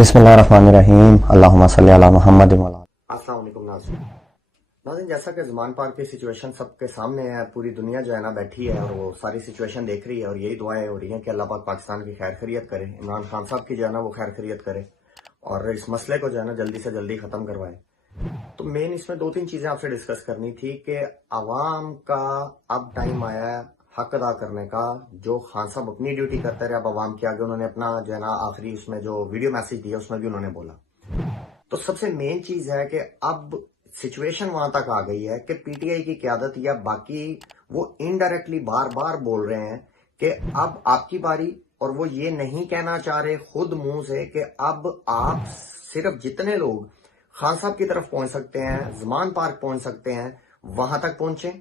बिस्मिल्लाहिर्रहमानिर्रहीम अल्लाहुम्मा सल्ली अला मुहम्मद व अला। अस्सलाम वालेकुम नाज़रीन, जैसा कि ज़ुबान पार की सिचुएशन सबके सामने है, पूरी दुनिया जो है ना बैठी है और वो सारी सिचुएशन देख रही है और यही दुआएं हो रही हैं कि अल्लाह पाक पाकिस्तान की खैर खैरियत करे, इमरान खान साहब की जो है ना वो खैर खैरियत करे और इस मसले को जो है ना जल्दी से जल्दी ख़त्म करवाए। तो मेन इसमें दो तीन चीज़ें आपसे डिस्कस करनी थी कि अवाम का अब टाइम आया है हक अदा करने का। जो खान साहब अपनी ड्यूटी करते रहे, अब अवाम के आगे उन्होंने अपना जो है ना आखिरी उसमें जो वीडियो मैसेज दिया उसमें भी उन्होंने बोला। तो सबसे मेन चीज है कि अब सिचुएशन वहां तक आ गई है कि पीटीआई की क्यादत या बाकी वो इनडायरेक्टली बार बार बोल रहे हैं कि अब आपकी बारी, और वो ये नहीं कहना चाह रहे खुद मुंह से कि अब आप सिर्फ जितने लोग खान साहब की तरफ पहुंच सकते हैं, ज़मान पार्क पहुंच सकते हैं, वहां तक पहुंचे।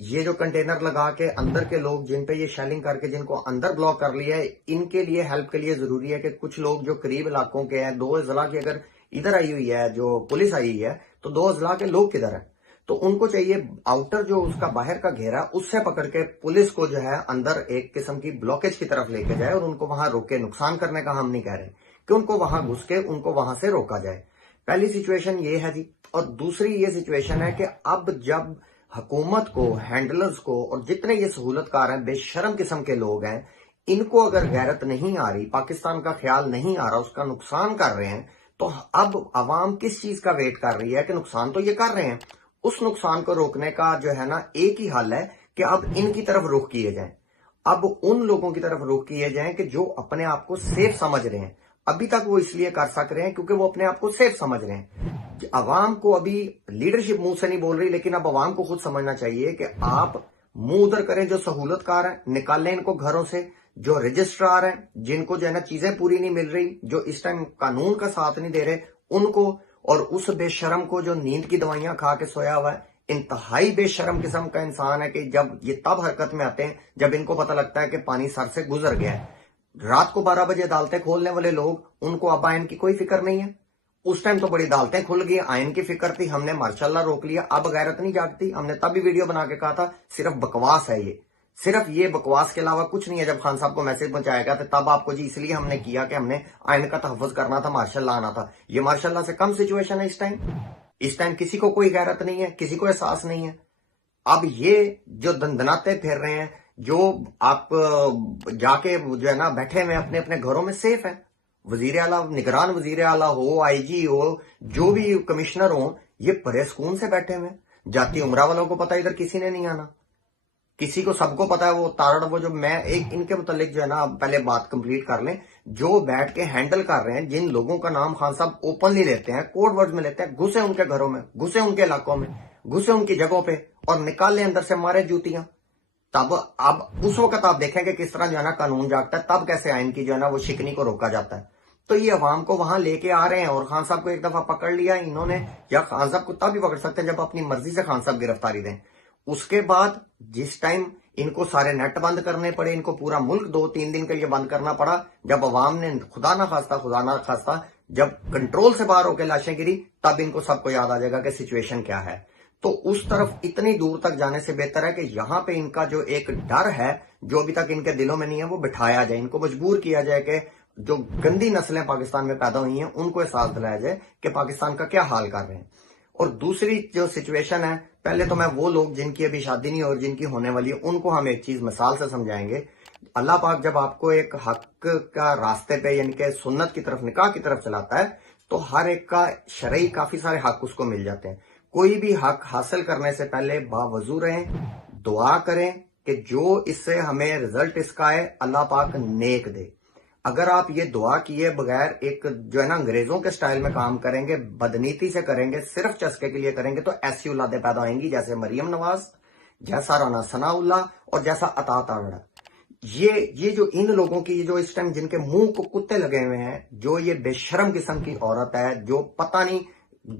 ये जो कंटेनर लगा के अंदर के लोग जिन पे ये शेलिंग करके जिनको अंदर ब्लॉक कर लिया है, इनके लिए हेल्प के लिए जरूरी है कि कुछ लोग जो करीब इलाकों के हैं, 2 जिला की अगर इधर आई हुई है जो पुलिस आई हुई है, तो 2 जिला के लोग किधर है, तो उनको चाहिए आउटर जो उसका बाहर का घेरा उससे पकड़ के पुलिस को जो है अंदर एक किस्म की ब्लॉकेज की तरफ लेके जाए और उनको वहां रोके। नुकसान करने का हम नहीं कह रहे कि उनको वहां घुस के उनको वहां से रोका जाए। पहली सिचुएशन ये है जी। और दूसरी ये सिचुएशन है कि अब जब हुकूमत को, हैंडलर्स को और जितने ये सहूलतकार हैं, बेशरम किस्म के लोग हैं, इनको अगर गैरत नहीं आ रही, पाकिस्तान का ख्याल नहीं आ रहा, उसका नुकसान कर रहे हैं, तो अब अवाम किस चीज का वेट कर रही है कि नुकसान तो ये कर रहे हैं, उस नुकसान को रोकने का जो है ना एक ही हल है कि अब इनकी तरफ रुख किए जाएं। अब उन लोगों की तरफ रुख किए जाएं कि जो अपने आप को सेफ समझ रहे हैं। अभी तक वो इसलिए कर सक रहे हैं क्योंकि वो अपने आप को सेफ समझ रहे हैं। अवाम को अभी लीडरशिप मुंह से नहीं बोल रही, लेकिन अब अवाम को खुद समझना चाहिए कि आप मुंह उधर करें। जो सहूलतकार हैं निकालें इनको घरों से, जो रजिस्ट्रार हैं जिनको जो है ना चीजें पूरी नहीं मिल रही, जो इस टाइम कानून का साथ नहीं दे रहे, उनको, और उस बेशरम को जो नींद की दवाइयां खा के सोया हुआ है, इंतहाई बेशरम किस्म का इंसान है कि जब ये तब हरकत में आते हैं जब इनको पता लगता है कि पानी सर से गुजर गया है। रात को 12 बजे अदालतें खोलने वाले लोग, उनको अब आयन की कोई फिक्र नहीं है। उस टाइम तो बड़ी अदालतें खुल गई, आयन की फिक्र थी, हमने मार्शाल्लाह रोक लिया। अब गैरत नहीं जागती। हमने तब भी वीडियो बना के कहा था सिर्फ बकवास है ये, सिर्फ ये बकवास के अलावा कुछ नहीं है। जब खान साहब को मैसेज पहुंचाया गया था तब आपको जी इसलिए हमने किया कि हमने आयन का तहफ़्फ़ुज़ करना था, मार्शाल्लाह आना था। ये मार्शाल्लाह से कम सिचुएशन है इस टाइम किसी को कोई गैरत नहीं है, किसी को एहसास नहीं है। अब ये जो दंदनाते फिर रहे हैं, जो आप जाके जो है ना बैठे हुए अपने अपने घरों में सेफ है, वजीर आला, निगरान वजीर आला हो, आईजी हो, जो भी कमिश्नर हो, ये बड़े सुकून से बैठे हुए। जाती उमरा वालों को पता इधर किसी ने नहीं आना, किसी को, सबको पता है वो तारड़, वो जो मैं एक इनके मुतालिक जो है ना पहले बात कंप्लीट कर लें, जो बैठ के हैंडल कर रहे हैं, जिन लोगों का नाम खान साहब ओपनली लेते हैं, कोड वर्ड में लेते हैं, घुसे उनके घरों में, घुसे उनके इलाकों में, घुसे उनकी जगहों पे और निकाले अंदर से, मारे जूतियां। तब अब उस वक्त आप देखेंगे किस तरह जो है ना कानून जागता है, तब कैसे आयन की जो है ना वो शिकनी को रोका जाता है। तो ये अवाम को वहां लेके आ रहे हैं और खान साहब को एक दफा पकड़ लिया इन्होंने, या खान साहब को तब भी पकड़ सकते हैं जब अपनी मर्जी से खान साहब गिरफ्तारी दें। उसके बाद जिस टाइम इनको सारे नेट बंद करने पड़े, इनको पूरा मुल्क 2-3 दिन के लिए बंद करना पड़ा, जब अवाम ने खुदा ना खास्ता जब कंट्रोल से बाहर होकर लाशें गिरी, तब इनको सबको याद आ जाएगा कि सिचुएशन क्या है। तो उस तरफ इतनी दूर तक जाने से बेहतर है कि यहाँ पे इनका जो एक डर है जो अभी तक इनके दिलों में नहीं है, वो बिठाया जाए, इनको मजबूर किया जाए कि जो गंदी नस्लें पाकिस्तान में पैदा हुई हैं उनको एहसास दिलाया जाए कि पाकिस्तान का क्या हाल कर रहे हैं। और दूसरी जो सिचुएशन है, पहले तो मैं वो लोग जिनकी अभी शादी नहीं और जिनकी होने वाली है, उनको हम एक चीज मिसाल से समझाएंगे। अल्लाह पाक जब आपको एक हक का रास्ते पे यानी कि सुन्नत की तरफ, निकाह की तरफ चलाता है, तो हर एक का शरई काफी सारे हक उसको मिल जाते हैं। कोई भी हक हासिल करने से पहले बावजू रहें, दुआ करें कि जो इससे हमें रिजल्ट इसका है अल्लाह पाक नेक दे। अगर आप ये दुआ किए बगैर एक जो है ना अंग्रेजों के स्टाइल में काम करेंगे, बदनीति से करेंगे, सिर्फ चस्के के लिए करेंगे, तो ऐसी औलादें पैदा होंगी जैसे मरियम नवाज, जैसा राना सनाउल्लाह और जैसा अता तारड़ा। ये जो इन लोगों की जो इस टाइम जिनके मुंह को कुत्ते लगे हुए हैं, जो ये बेशरम किस्म की औरत है, जो पता नहीं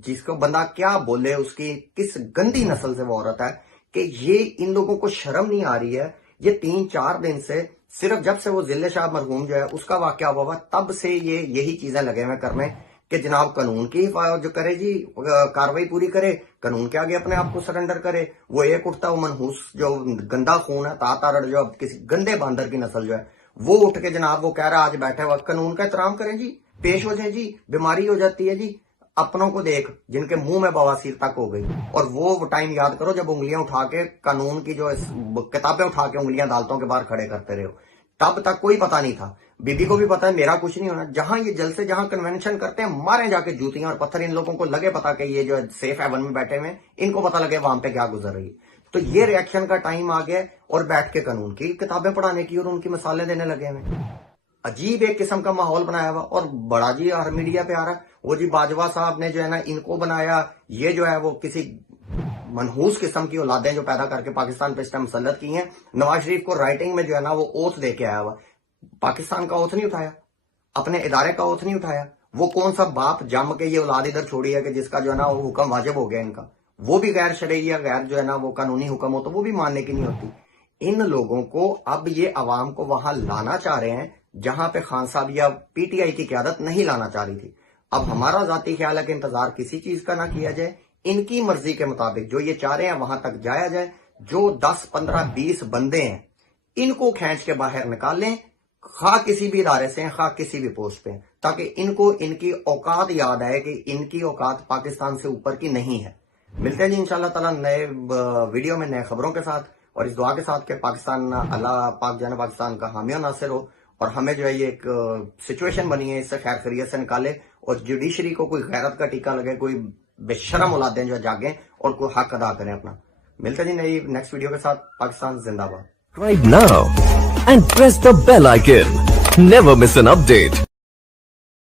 जिसको बंदा क्या बोले, उसकी किस गंदी नस्ल से वो औरत है, कि ये इन लोगों को शर्म नहीं आ रही है। ये 3-4 दिन से, सिर्फ जब से वो जिले शाह मरहूम जो है उसका वाकया हुआ, तब से ये यही चीजें लगे हुए करने कि जनाब कानून की जो करे जी, कार्रवाई पूरी करे, कानून के आगे अपने आप को सरेंडर करे। वो एक उठता वो मनहूस जो गंदा खून है, तारड़ जो किसी गंदे बांदर की नस्ल जो है, वो उठ के जनाब वो कह रहा है आज बैठे वक्त कानून का एहतराम करें जी। पेश हो जाए जी, बीमारी हो जाती है जी। अपनों को देख जिनके मुंह में बवासीर तक हो गई, और वो टाइम याद करो जब उंगलियां उठा के कानून की जो किताबें उठा के उंगलियां अदालतों के बाहर खड़े करते रहे हो, तब तक कोई पता नहीं था। बीबी को भी पता है मेरा कुछ नहीं होना। जहां ये जलसे, जहां कन्वेंशन करते हैं, मारे जाके जूतियां और पत्थर। इन लोगों को लगे पता कि ये जो सेफ हेवन में बैठे हुए हैं, इनको पता लगे वहां पे क्या गुजर रही है। तो ये रिएक्शन का टाइम आ गया और बैठ के कानून की किताबें पढ़ाने की और उनकी मिसालें देने लगे हैं। अजीब एक किस्म का माहौल बनाया हुआ, और बड़ा जी हर मीडिया पे आ रहा है। वो जी बाजवा साहब ने जो है ना इनको बनाया, ये जो है वो किसी मनहूस किस्म की औलादें जो पैदा करके पाकिस्तान पे इस टाइम मुसल्लत की हैं। नवाज शरीफ को राइटिंग में जो है ना वो ओथ दे के आया हुआ। पाकिस्तान का ओथ नहीं उठाया, अपने इदारे का ओथ नहीं उठाया। वो कौन सा बाप जम के ये औलाद इधर छोड़ी है कि जिसका जो है ना वो हुक्म वाजिब हो गया इनका, वो भी गैर शरई या गैर जो है ना वो कानूनी हुक्म हो तो वो भी मानने की नहीं होती। इन लोगों को अब ये अवाम को वहां लाना चाह रहे हैं जहां पे खान साहब या पीटीआई की क़यादत नहीं लाना चाह रही थी। अब हमारा जाती ख्याल है कि इंतजार किसी चीज का ना किया जाए, इनकी मर्जी के मुताबिक जो ये चाह रहे हैं वहां तक जाया जाए। जो 10, 15, 20 बंदे हैं इनको खींच के बाहर निकाल लें, खा किसी भी इदारे से, खा किसी भी पोस्ट पे, ताकि इनको इनकी औकात याद आए कि इनकी औकात पाकिस्तान से ऊपर की नहीं है। मिलते हैं जी इंशाल्लाह ताला नए वीडियो में नए खबरों के साथ, और इस दुआ के साथ कि पाकिस्तान, अल्लाह पाक जाने पाकिस्तान का हामी और नासिर हो, और हमें जो है ये एक सिचुएशन बनी है इससे खैर खैरियत से निकाले, और जुडिशरी को कोई गैरत का टीका लगे, कोई बेशरम औलादें जो जागें और कोई हक अदा करें अपना। मिलते हैं जी नई नेक्स्ट वीडियो के साथ। पाकिस्तान जिंदाबाद। Subscribe now and press the bell icon. Never miss an update.